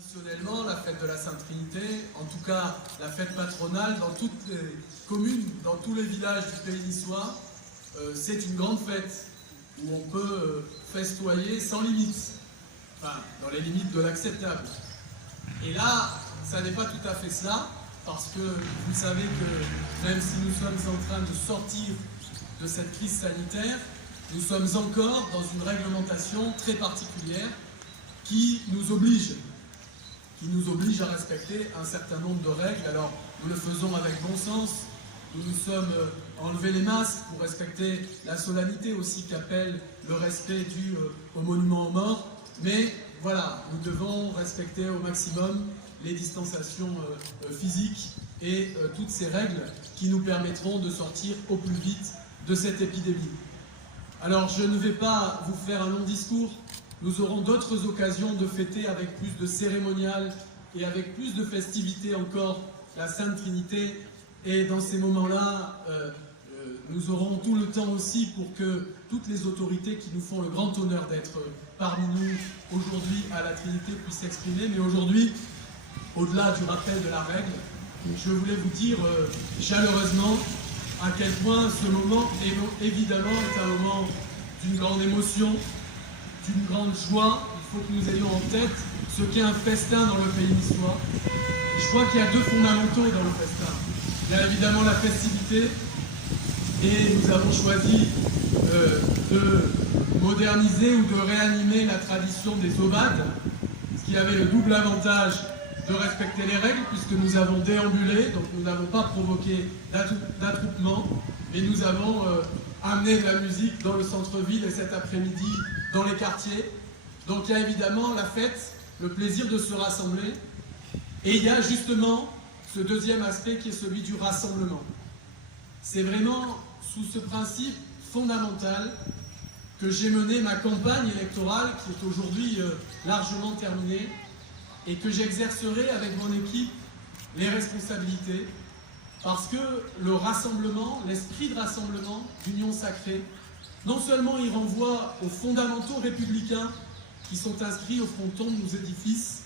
Traditionnellement, la fête de la Sainte Trinité, en tout cas la fête patronale, dans toutes les communes, dans tous les villages du pays niçois, c'est une grande fête où on peut festoyer sans limite, enfin dans les limites de l'acceptable. Et là, ça n'est pas tout à fait cela, parce que vous savez que même si nous sommes en train de sortir de cette crise sanitaire, nous sommes encore dans une réglementation très particulière qui nous oblige à respecter un certain nombre de règles. Alors, nous le faisons avec bon sens. Nous nous sommes enlevés les masques pour respecter la solennité aussi qu'appelle le respect dû au monument aux morts. Mais voilà, nous devons respecter au maximum les distanciations physiques et toutes ces règles qui nous permettront de sortir au plus vite de cette épidémie. Alors, je ne vais pas vous faire un long discours. Nous aurons d'autres occasions de fêter avec plus de cérémonial et avec plus de festivités encore la Sainte Trinité. Et dans ces moments-là, nous aurons tout le temps aussi pour que toutes les autorités qui nous font le grand honneur d'être parmi nous aujourd'hui à la Trinité puissent s'exprimer. Mais aujourd'hui, au-delà du rappel de la règle, je voulais vous dire chaleureusement à quel point ce moment, évidemment, est un moment d'une grande émotion, d'une grande joie. Il faut que nous ayons en tête ce qu'est un festin dans le pays niçois. Et je crois qu'il y a deux fondamentaux dans le festin. Il y a évidemment la festivité, et nous avons choisi de moderniser ou de réanimer la tradition des aubades, ce qui avait le double avantage de respecter les règles, puisque nous avons déambulé, donc nous n'avons pas provoqué d'attroupement, mais nous avons amené de la musique dans le centre-ville et cet après-midi dans les quartiers. Donc il y a évidemment la fête, le plaisir de se rassembler, et il y a justement ce deuxième aspect qui est celui du rassemblement. C'est vraiment sous ce principe fondamental que j'ai mené ma campagne électorale, qui est aujourd'hui largement terminée, et que j'exercerai avec mon équipe les responsabilités, parce que le rassemblement, l'esprit de rassemblement, d'union sacrée, non seulement il renvoie aux fondamentaux républicains qui sont inscrits au fronton de nos édifices,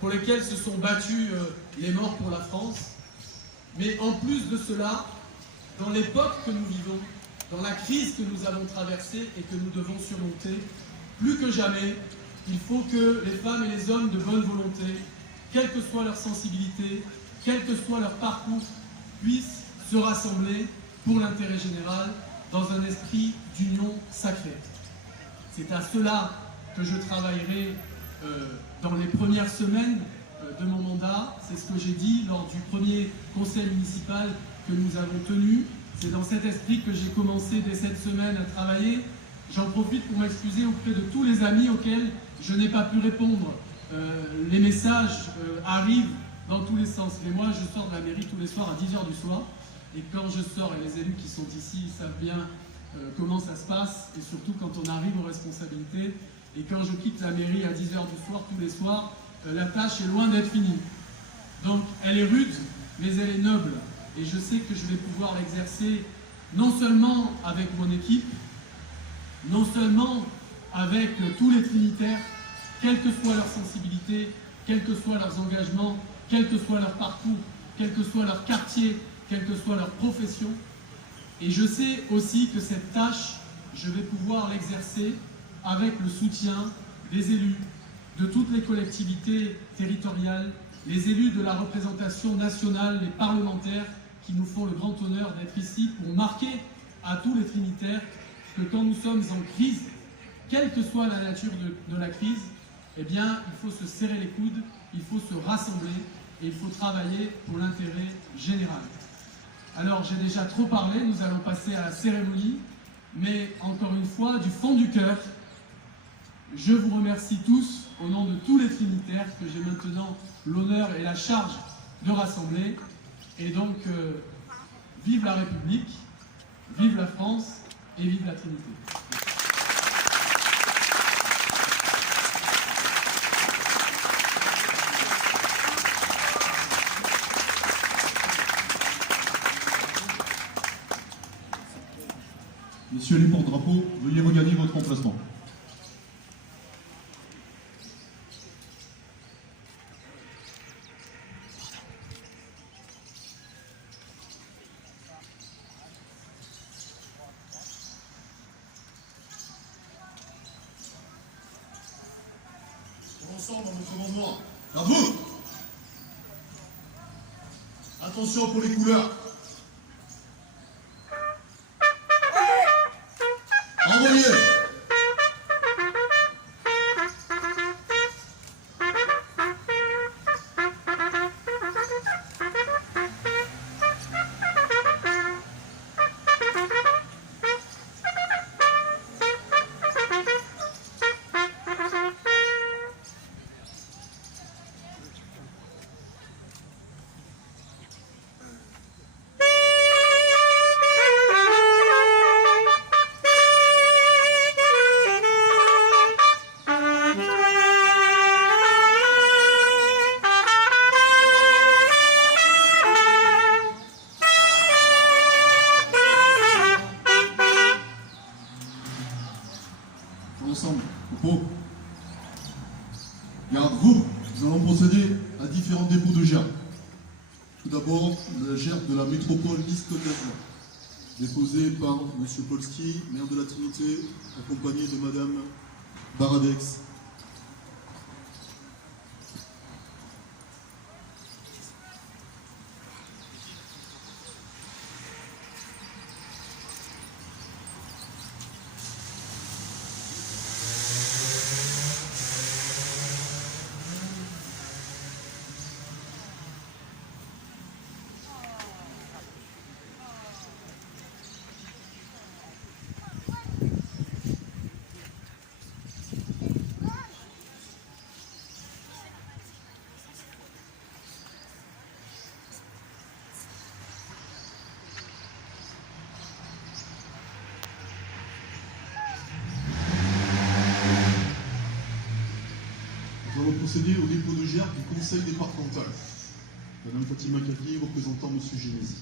pour lesquels se sont battus les morts pour la France, mais en plus de cela, dans l'époque que nous vivons, dans la crise que nous avons traversée et que nous devons surmonter, plus que jamais, il faut que les femmes et les hommes de bonne volonté, quelle que soit leur sensibilité, quel que soit leur parcours, puissent se rassembler pour l'intérêt général dans un esprit d'union sacrée. C'est à cela que je travaillerai dans les premières semaines de mon mandat. C'est ce que j'ai dit lors du premier conseil municipal que nous avons tenu. C'est dans cet esprit que j'ai commencé dès cette semaine à travailler. J'en profite pour m'excuser auprès de tous les amis auxquels je n'ai pas pu répondre. Les messages arrivent dans tous les sens. Mais moi, je sors de la mairie tous les soirs à 10h du soir. Et quand je sors, et les élus qui sont ici, ils savent bien comment ça se passe, et surtout quand on arrive aux responsabilités. Et quand je quitte la mairie à 10h du soir, tous les soirs, la tâche est loin d'être finie. Donc, elle est rude, mais elle est noble. Et je sais que je vais pouvoir l'exercer non seulement avec mon équipe, non seulement avec tous les trinitaires, quelle que soit leur sensibilité, quels que soient leurs engagements, quel que soit leur parcours, quel que soit leur quartier, quelle que soit leur profession. Et je sais aussi que cette tâche, je vais pouvoir l'exercer avec le soutien des élus, de toutes les collectivités territoriales, les élus de la représentation nationale, les parlementaires qui nous font le grand honneur d'être ici pour marquer à tous les trinitaires que quand nous sommes en crise, quelle que soit la nature de la crise, eh bien, il faut se serrer les coudes, il faut se rassembler et il faut travailler pour l'intérêt général. Alors, j'ai déjà trop parlé, nous allons passer à la cérémonie, mais encore une fois, du fond du cœur, je vous remercie tous, au nom de tous les trinitaires, que j'ai maintenant l'honneur et la charge de rassembler. Et donc, vive la République, vive la France et vive la Trinité. Messieurs les porte-drapeaux, veuillez regagner votre emplacement. ensemble dans notre commandement. Garde-vous! Attention pour les couleurs. Envoyez! Ensemble, repos. Garde-vous, nous allons procéder à différents dépôts de gerbes. Tout d'abord, la gerbe de la métropole nice-côte-d'Azur, déposée par M. Polski, maire de la Trinité, accompagné de Mme Baradex. Nous allons procéder au dépôt de gerbe du conseil départemental. Madame Fatima Kaki, représentant M. Génési.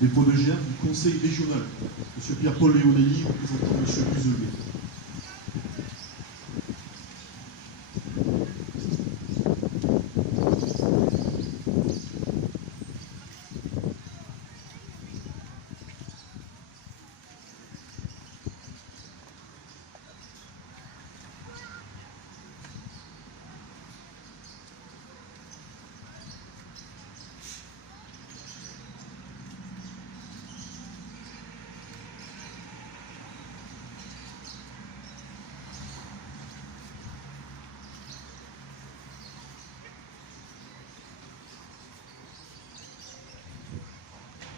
Dépôt de gerbe du conseil régional. M. Pierre-Paul Léonelli, représentant M. Buzelé.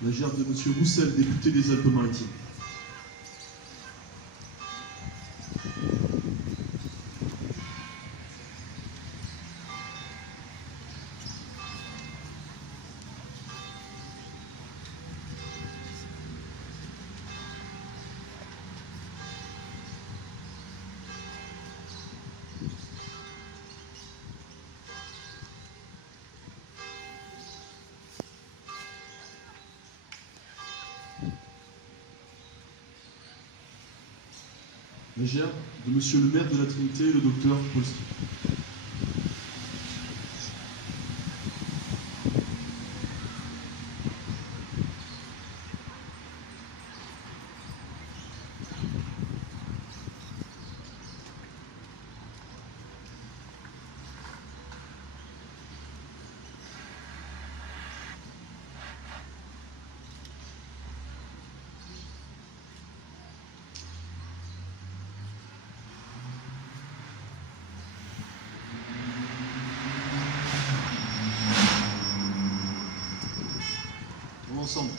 La gerbe de M. Roussel, député des Alpes-Maritimes. La gerbe de Monsieur le maire de la Trinité, le docteur Polski. Ensemble,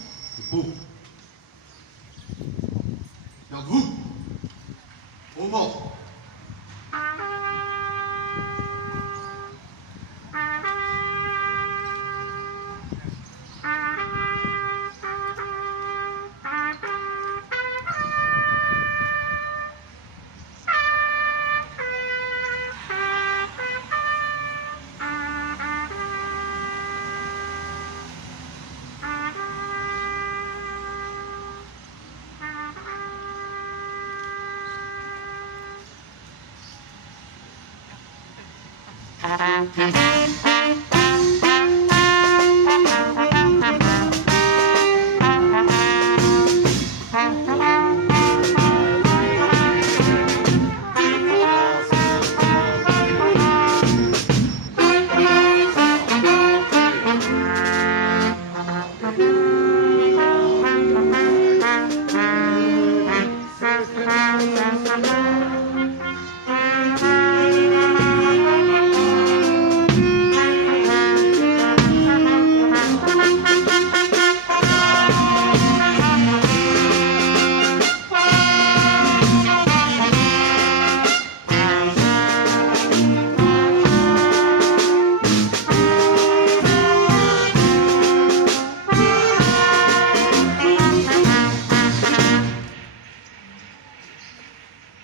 repos. Garde-vous. Au mort.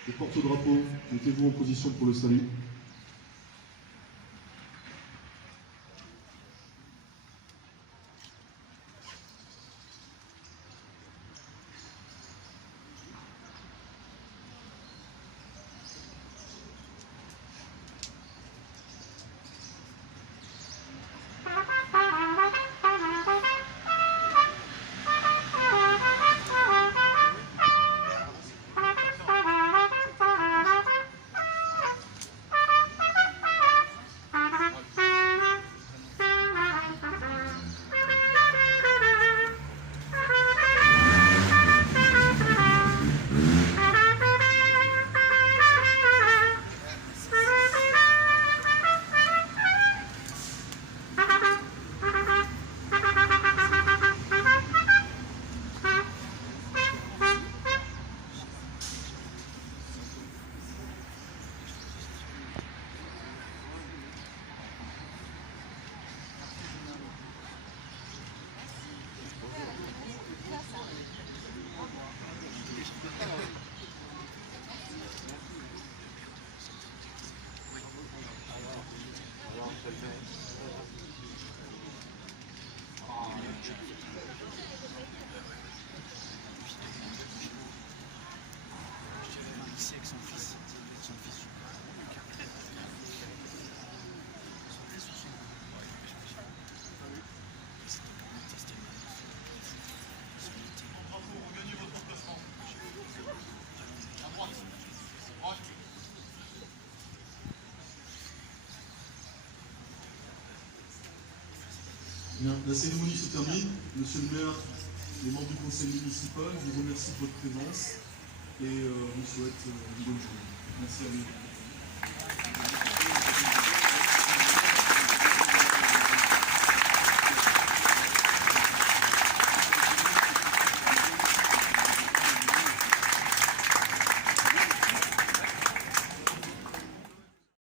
Les porte-drapeaux, mettez-vous en position pour le salut. Bien, la cérémonie se termine. Monsieur le maire, les membres du conseil municipal, je vous remercie de votre présence et vous souhaite une bonne journée. Merci à vous.